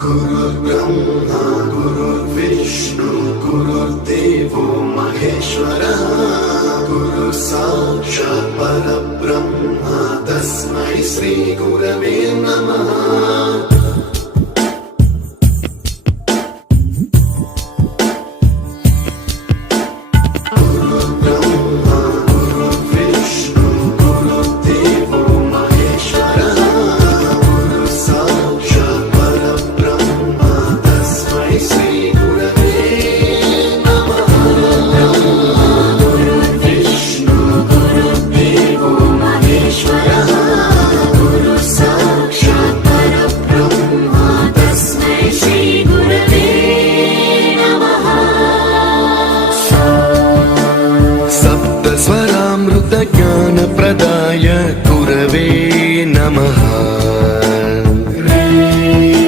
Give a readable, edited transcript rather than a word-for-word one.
गुरुर्ब्रह्मा गुरुर्विष्णु गुरुर्देवो महेश्वरः गुरु साक्षात् परब्रह्म तस्मै श्री गुरवे नमः।